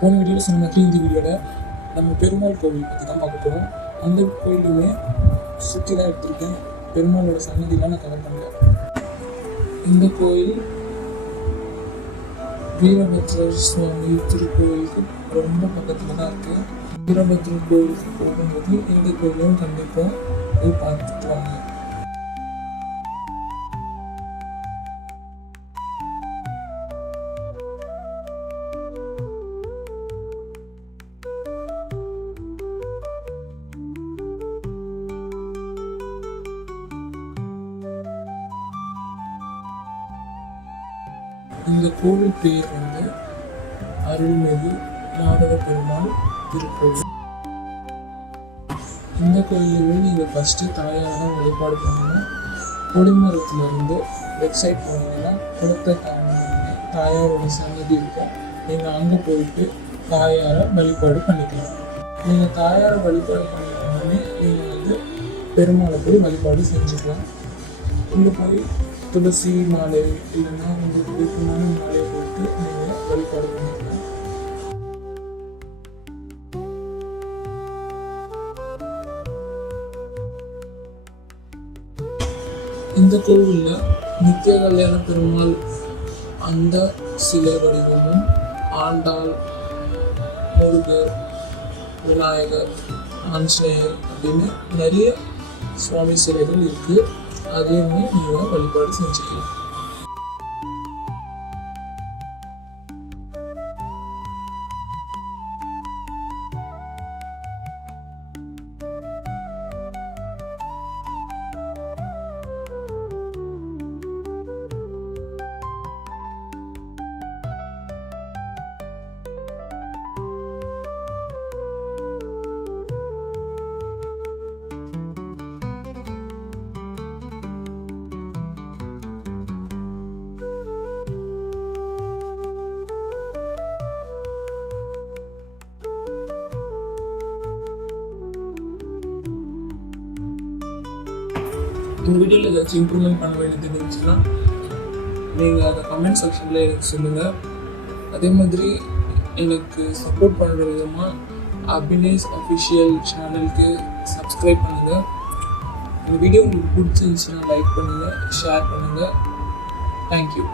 போன வீடியோவில் சொன்ன மாதிரி இந்த வீடியோவில் நம்ம பெருமாள் கோவில் பற்றி தான் பார்க்க போகிறோம். அந்த கோயிலுமே சுற்றி தான் எடுத்திருக்கேன். பெருமாளோட சன்னதிலாம் நான் கவர் பண்ணல. இந்த கோயில் வீரபத்ரர் சுவாமி திருக்கோயிலுக்கு ரொம்ப பக்கத்தில் தான் இருக்குது. வீரபத்ரர் கோயிலுக்கு போகும்போது இந்த கோயிலும் கண்டிப்பாக போய் பார்த்துட்டு வாங்க. இந்த கோவில் பேர் அருள்மிகு மாதவ பெருமாள் திருக்கோவில். இந்த கோயிலுமே நீங்கள் ஃபஸ்ட்டு தாயாரை தான் வழிபாடு பண்ணணும். கொடிமரத்துலேருந்து லெஃப்ட் சைட் போனீங்கன்னா குளத்தை தாண்டினீங்க தாயாரோட சன்னதி இருக்கும். நீங்கள் அங்கே போயிட்டு தாயாரை வழிபாடு பண்ணிக்கலாம். நீங்கள் தாயாரை வழிபாடு பண்ணிட்டோன்னே நீங்கள் பெருமாளை போய் வழிபாடு செஞ்சுக்கலாம். இங்கே போய் துளசி மாலை இல்லைன்னா உங்களுக்கு பிடிக்குமான மாலையை போட்டு நீங்கள் வழிபாடு பண்ணிக்கலாம். இந்த கோவிலில் நித்திய கல்யாண பெருமாள் அந்த சிலை வடிவமும் ஆண்டாள், முருகர், விநாயகர், ஆஞ்சநேயர் அப்படின்னு நிறைய சுவாமி சிலைகள் இருக்குது. அதையுமே நீங்கள் வழிபாடு செஞ்சுக்கலாம். இந்த வீடியோவில் ஏதாச்சும் இம்ப்ரூவ்மெண்ட் பண்ண வேண்டியது இருந்துச்சுன்னா நீங்கள் அதை கமெண்ட் செக்ஷனில் எனக்கு சொல்லுங்கள். அதே மாதிரி எனக்கு சப்போர்ட் பண்ணுற விதமாக அபினேஷ் அஃபிஷியல் சேனலுக்கு சப்ஸ்கிரைப் பண்ணுங்கள். இந்த வீடியோ உங்களுக்கு பிடிச்சிருந்துச்சுன்னா லைக் பண்ணுங்கள், ஷேர் பண்ணுங்கள். தேங்க்யூ.